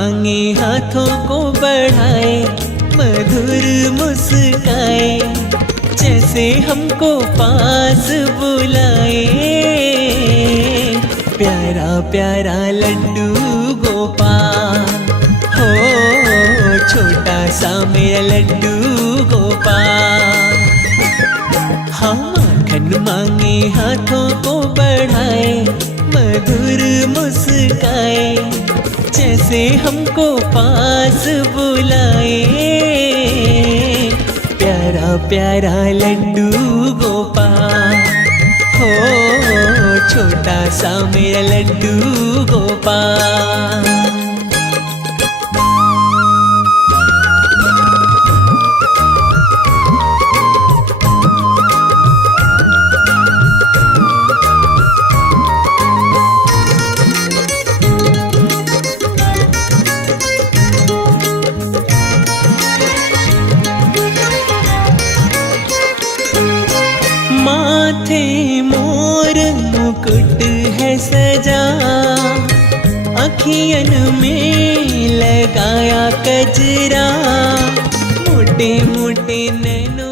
मांगे हाथों को बढ़ाए, मधुर मुस्काए, जैसे हमको पास बुलाए। प्यारा प्यारा लड्डू गोपाल, हो छोटा सा मेरा लड्डू गोपाल। हाँ माखन मांगे हाथों को बढ़ाए, मधुर मुस्काए, जैसे हमको पास बुलाए। प्यारा प्यारा लड्डू गोपाल, हो छोटा सा मेरा लड्डू गोपाल। माथे मोर मुकुट है सजा, अखियन में लगाया कजरा, मोटे मोटे नैनों